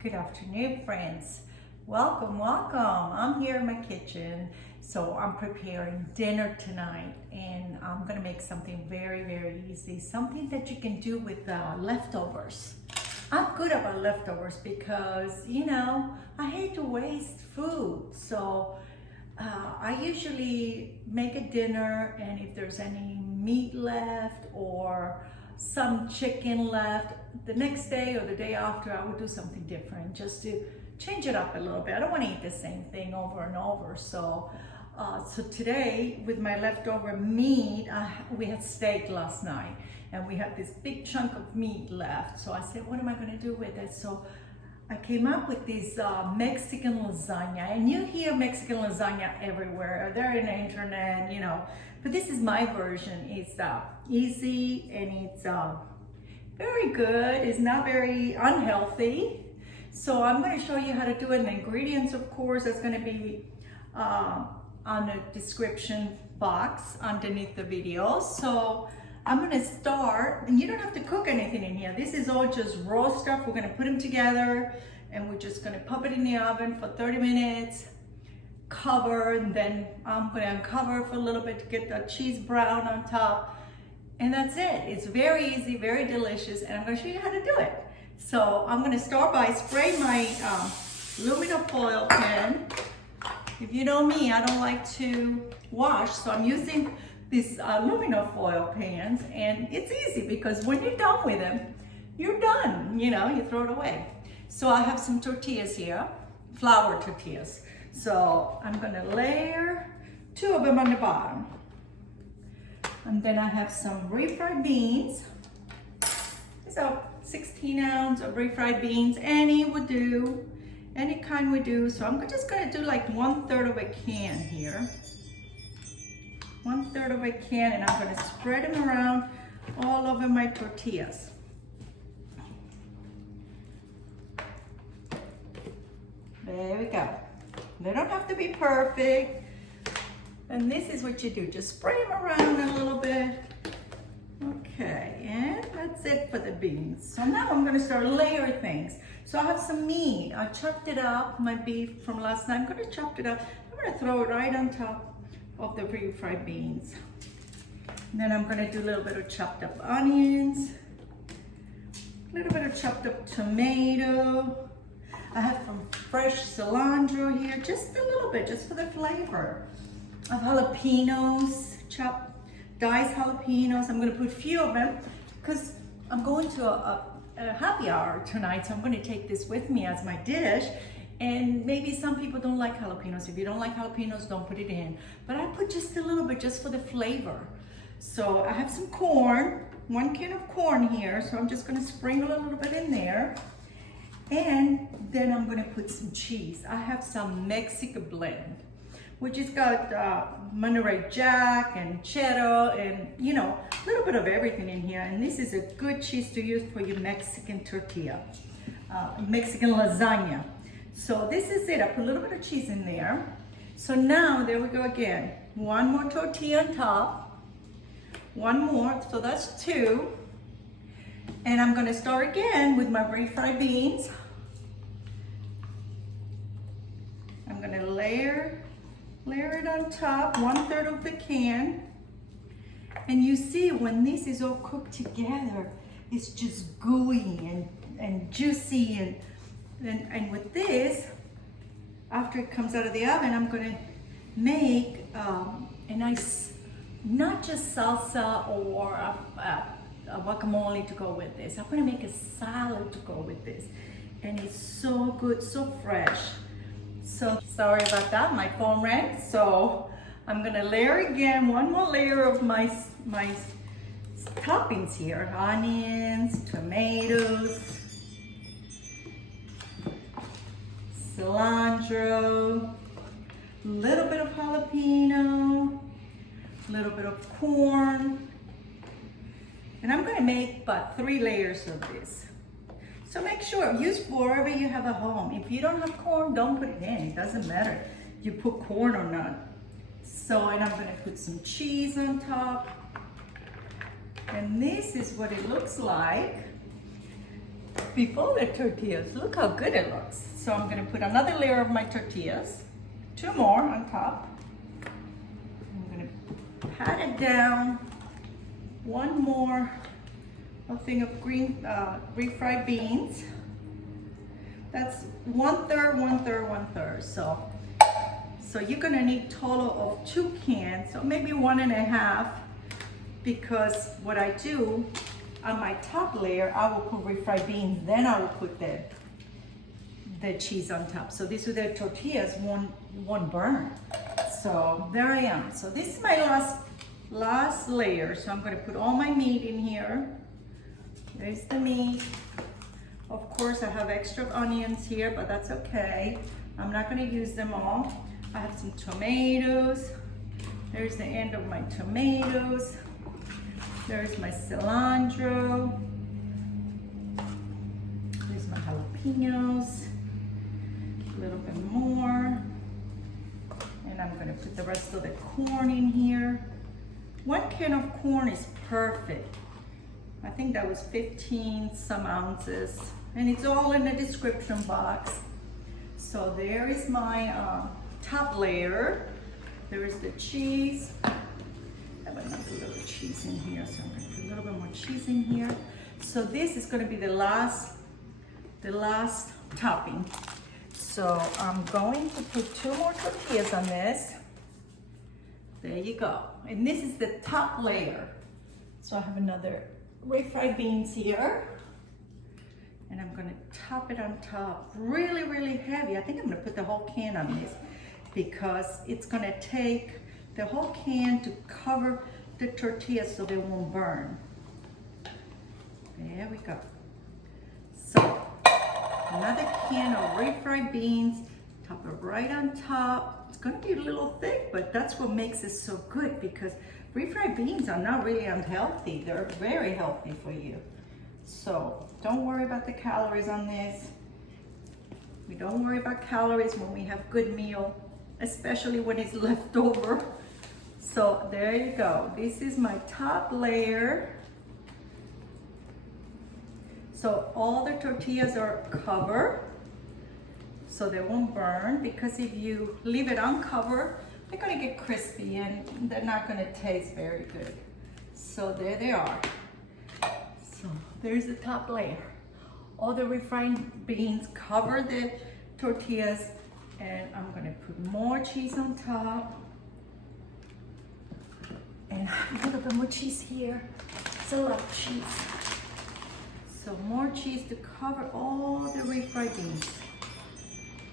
Good afternoon, friends. Welcome. I'm here in my kitchen. So I'm preparing dinner tonight, and I'm gonna make something very easy. Something that you can do with leftovers. I'm good about leftovers because, I hate to waste food. So I usually make a dinner, and if there's any meat left or some chicken left, the next day or the day after, I would do something different just to change it up a little bit. I don't want to eat the same thing over and over. So today, with my leftover meat, we had steak last night, and we had this big chunk of meat left. So I said, what am I going to do with it? So I came up with this Mexican lasagna, and you hear Mexican lasagna everywhere. They're in the internet, but this is my version. It's easy, and it's very good. It's not very unhealthy. So I'm going to show you how to do it. And the ingredients, of course, is going to be on the description box underneath the video. So I'm going to start, and you don't have to cook anything in here. This is all just raw stuff. We're going to put them together, and we're just going to pop it in the oven for 30 minutes, cover, and then I'm going to uncover for a little bit to get the cheese brown on top. And that's it. It's very easy, very delicious, and I'm going to show you how to do it. So I'm going to start by spraying my aluminum foil pan. If you know me, I don't like to wash, so I'm using these aluminum foil pans, and it's easy because when you're done with them, you're done. You throw it away. So I have some tortillas here, flour tortillas. So I'm going to layer 2 of them on the bottom. And then I have some refried beans. So 16 ounce of refried beans, any would do, any kind would do. So I'm just gonna do like 1/3 of a can here. 1/3 of a can, and I'm gonna spread them around all over my tortillas. There we go. They don't have to be perfect. And this is what you do, just spray them around a little bit. Okay, and that's it for the beans. So now I'm gonna start layering things. So I have some meat. I chopped it up, my beef from last night. I'm gonna chop it up. I'm gonna throw it right on top of the refried beans. And then I'm gonna do a little bit of chopped up onions, a little bit of chopped up tomato. I have some fresh cilantro here, just a little bit, just for the flavor. I have jalapeños, chopped, diced jalapeños. I'm gonna put a few of them because I'm going to a happy hour tonight, so I'm gonna take this with me as my dish. And maybe some people don't like jalapeños. If you don't like jalapeños, don't put it in. But I put just a little bit just for the flavor. So I have some corn, 1 can of corn here. So I'm just gonna sprinkle a little bit in there. And then I'm gonna put some cheese. I have some Mexican blend, which has got Monterey Jack and cheddar and, a little bit of everything in here. And this is a good cheese to use for your Mexican tortilla, Mexican lasagna. So this is it. I put a little bit of cheese in there. So now, there we go again. 1 more tortilla on top. 1 more, so that's 2. And I'm gonna start again with my refried beans. I'm gonna layer it on top, 1/3 of the can. And you see, when this is all cooked together, it's just gooey and juicy. And with this, after it comes out of the oven, I'm gonna make a nice, not just salsa or a guacamole to go with this. I'm gonna make a salad to go with this. And it's so good, so fresh. So sorry about that, my phone rang. So I'm gonna layer again, 1 more layer of my toppings here. Onions, tomatoes, cilantro, a little bit of jalapeno, a little bit of corn. And I'm gonna make about 3 layers of this. So make sure, use wherever you have a home. If you don't have corn, don't put it in. It doesn't matter if you put corn or not. So, and I'm gonna put some cheese on top. And this is what it looks like. before the tortillas. Look how good it looks. So I'm gonna put another layer of my tortillas, 2 more on top. I'm gonna pat it down. 1 more thing of green refried beans. That's 1/3, 1/3, 1/3. So you're gonna need total of 2 cans, so maybe 1.5, because what I do on my top layer, I will put refried beans, then I will put the cheese on top. So these are the tortillas won't burn. So there I am. So this is my last layer. So I'm gonna put all my meat in here. There's the meat. Of course, I have extra onions here, but that's okay. I'm not gonna use them all. I have some tomatoes. There's the end of my tomatoes. There's my cilantro. There's my jalapeños. A little bit more. And I'm gonna put the rest of the corn in here. 1 can of corn is perfect. I think that was 15 some ounces. And it's all in the description box. So there is my top layer. There is the cheese. I have another little cheese in here, so I'm gonna put a little bit more cheese in here. So this is gonna be the last topping. So I'm going to put 2 more tortillas on this. There you go. And this is the top layer. So I have another refried beans here. And I'm gonna top it on top. Really, really heavy. I think I'm gonna put the whole can on this because it's gonna take the whole can to cover the tortillas so they won't burn. There we go. So another can of refried beans, top it right on top. It's gonna be a little thick, but that's what makes it so good, because refried beans are not really unhealthy. They're very healthy for you. So don't worry about the calories on this. We don't worry about calories when we have good meal, especially when it's left over. So there you go. This is my top layer. So all the tortillas are covered so they won't burn, because if you leave it uncovered, they're gonna get crispy and they're not gonna taste very good. So there they are. So there's the top layer. All the refried beans cover the tortillas, and I'm gonna put more cheese on top. And a little bit more cheese here. It's a lot of cheese. So more cheese to cover all the refried beans.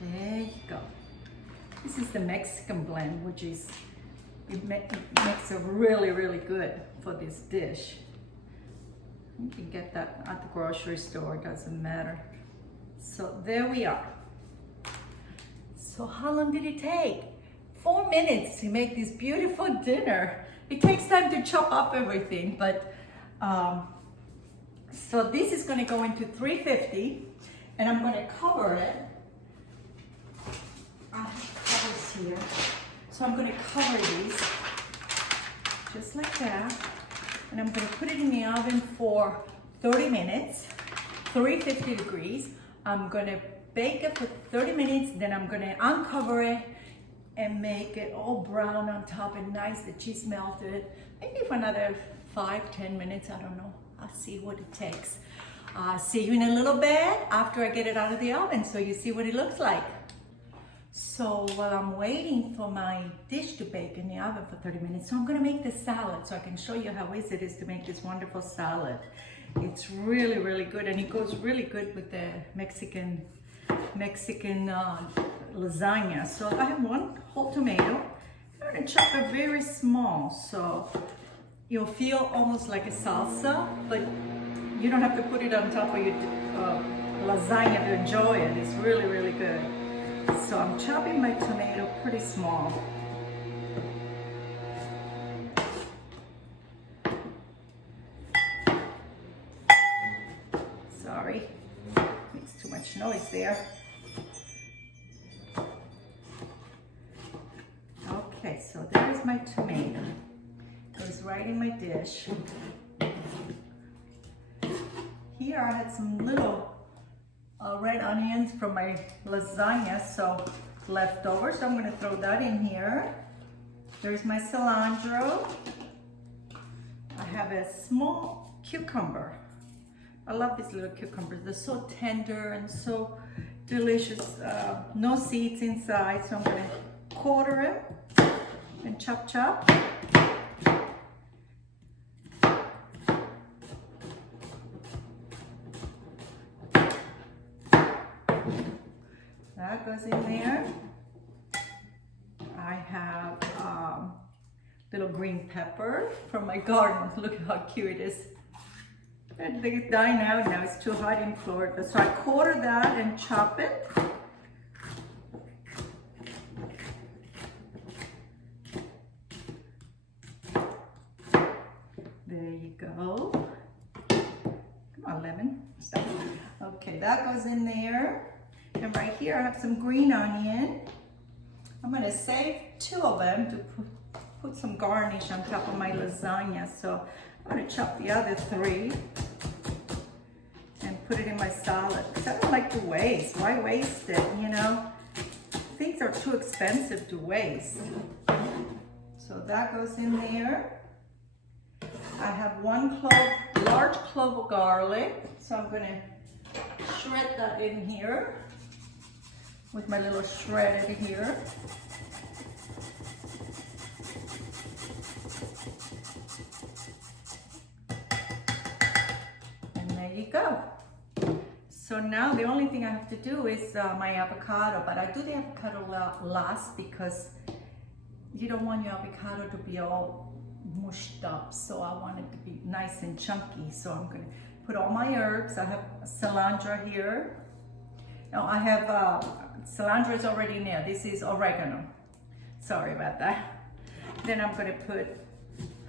There you go. This is the Mexican blend, which is, it makes it really, really good for this dish. You can get that at the grocery store, it doesn't matter. So there we are. So how long did it take? 4 minutes to make this beautiful dinner. It takes time to chop up everything, but so this is gonna go into 350, and I'm gonna cover it. I have covers here. So I'm gonna cover these, just like that. And I'm gonna put it in the oven for 30 minutes, 350 degrees. I'm gonna bake it for 30 minutes, then I'm gonna uncover it and make it all brown on top and nice, the cheese melted. Maybe for another 5-10 minutes, I don't know. I'll see what it takes. See you in a little bit after I get it out of the oven so you see what it looks like. So while I'm waiting for my dish to bake in the oven for 30 minutes, so I'm gonna make this salad so I can show you how easy it is to make this wonderful salad. It's really, really good, and it goes really good with the Mexican lasagna. So I have 1 whole tomato. I'm gonna chop it very small so you'll feel almost like a salsa, but you don't have to put it on top of your lasagna to enjoy it. It's really, really good. So I'm chopping my tomato pretty small. Sorry, makes too much noise there. Okay, so there's my tomato. Goes right in my dish. Here I had some little red onions from my lasagna, so leftover. So I'm gonna throw that in here. There's my cilantro. I have a small cucumber. I love these little cucumbers. They're so tender and so delicious. No seeds inside, so I'm gonna quarter it and chop chop. That goes in there. I have little green pepper from my garden. Look how cute it is. And they dying out now. It's too hot in Florida. So I quarter that and chop it. There you go. Come on, lemon. Stop. Okay, that goes in there. And right here I have some green onion. I'm gonna save 2 of them to put some garnish on top of my lasagna. So I'm gonna chop the other 3 and put it in my salad. Because I don't like to waste. Why waste it, you know? Things are too expensive to waste. So that goes in there. I have 1 large clove of garlic. So I'm gonna shred that in here with my little shredder here. And there you go. So now the only thing I have to do is my avocado, but I do the avocado last because you don't want your avocado to be all mushed up. So I want it to be nice and chunky. So I'm gonna put all my herbs. I have cilantro here. Now I have cilantro is already in there. This is oregano. Sorry about that. Then I'm gonna put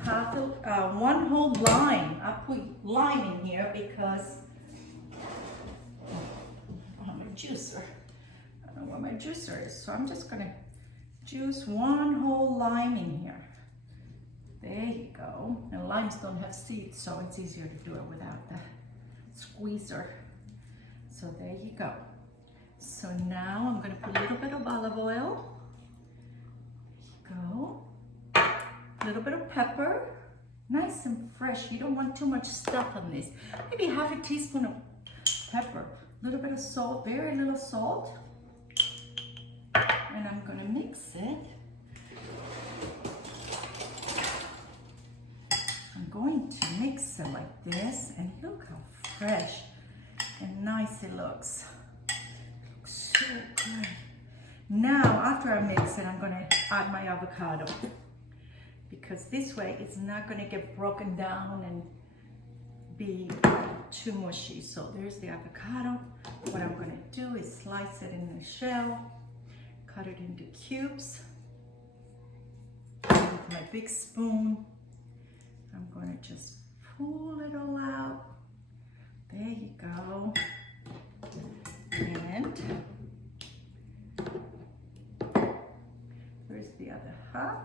1 whole lime. I put lime in here because I don't have a juicer. I don't know where my juicer is. So I'm just gonna juice 1 whole lime in here. There you go. And limes don't have seeds, so it's easier to do it without the squeezer. So there you go. So now I'm gonna put a little bit of olive oil. There you go. A little bit of pepper. Nice and fresh. You don't want too much stuff on this. Maybe half a teaspoon of pepper. A little bit of salt, very little salt. And I'm gonna mix it. I'm going to mix it like this, and look how fresh and nice it looks. So good. Now, after I mix it, I'm gonna add my avocado because this way it's not gonna get broken down and be too mushy. So there's the avocado. What I'm gonna do is slice it in the shell, cut it into cubes. With my big spoon, I'm gonna just pull it all out. There you go. And where's the other half?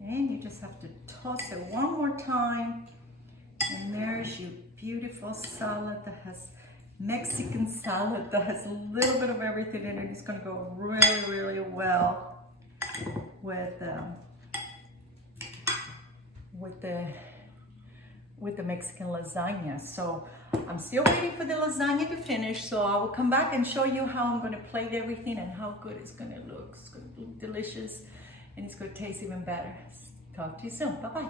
And you just have to toss it 1 more time. And there's your beautiful salad that has Mexican salad that has a little bit of everything in it. It's gonna go really, really well with the Mexican lasagna. So I'm still waiting for the lasagna to finish. So I will come back and show you how I'm gonna plate everything and how good it's gonna look. It's gonna look delicious and it's gonna taste even better. Talk to you soon. Bye-bye.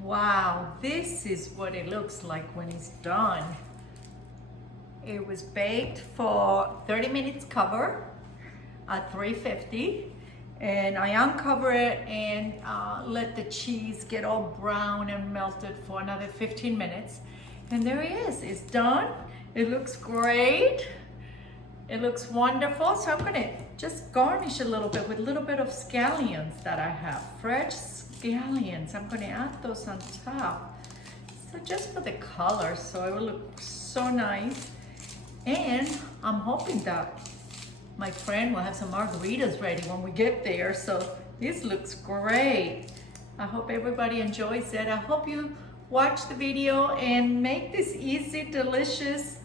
Wow, this is what it looks like when it's done. It was baked for 30 minutes cover at 350, and I uncover it and let the cheese get all brown and melted for another 15 minutes. And there it is, it's done. It looks great. It looks wonderful. So I'm gonna just garnish a little bit with a little bit of scallions that I have, fresh scallions. I'm gonna add those on top. So just for the color, so it will look so nice. And I'm hoping that my friend will have some margaritas ready when we get there. So this looks great. I hope everybody enjoys it. I hope you watch the video and make this easy, delicious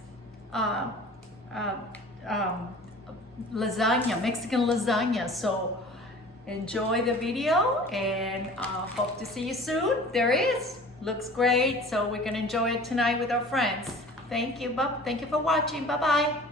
lasagna, Mexican lasagna. So enjoy the video and hope to see you soon. There is. Looks great. So we're gonna enjoy it tonight with our friends. Thank you. Thank you for watching. Bye-bye.